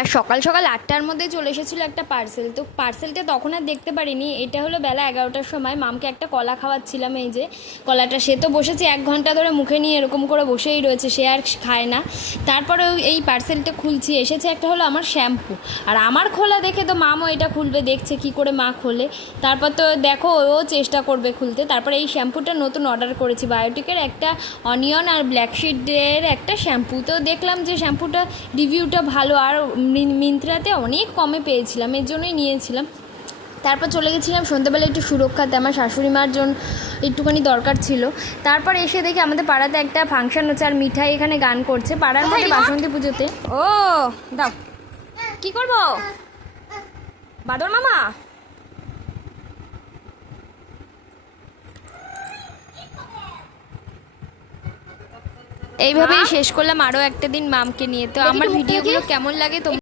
আর সকাল সকাল 8টার মধ্যে চলে এসেছিলো একটা পার্সেল। তো পার্সেলটা তখন আর দেখতে পারিনি। এটা হলো বেলা 11টার সময় মামকে একটা কলা খাওয়াচ্ছিলাম। এই যে কলাটা, সে তো বসেছে 1 ঘন্টা ধরে মুখে নিয়ে এরকম করে বসেই রয়েছে, সে আর খায় না। তারপরে এই পার্সেলটা খুলছি, এসেছে একটা হলো আমার শ্যাম্পু। আর আমার খোলা দেখে তো মামও এটা খুলবে, দেখছে কি করে মা খোলে। তারপর তো দেখো ও চেষ্টা করবে খুলতে। তারপরে এই শ্যাম্পুটা নতুন অর্ডার করেছি, বায়োটিকের একটা অনিয়ন আর ব্ল্যাকশিটের একটা শ্যাম্পু। তো দেখলাম যে শ্যাম্পুটা রিভিউটা ভালো, আর মিন্ত্রাতে অনেক কমে পেয়েছিলাম, এর জন্যই নিয়েছিলাম। তারপর চলে গেছিলাম সন্ধ্যাবেলা একটু সুরক্ষাতে, আমার শাশুড়ি মার জন্য একটুখানি দরকার ছিল। তারপর এসে দেখি আমাদের পাড়াতে একটা ফাংশন হচ্ছে, আর মিঠাই এখানে গান করছে পাড়ার মধ্যে বাসন্তী পুজোতে। ও দাও, কি করবো বাদর মামা? এইভাবেই শেষ করলাম আরও একটা দিন মামকে নিয়ে। তো আমার ভিডিওগুলো কেমন লাগে তোমরা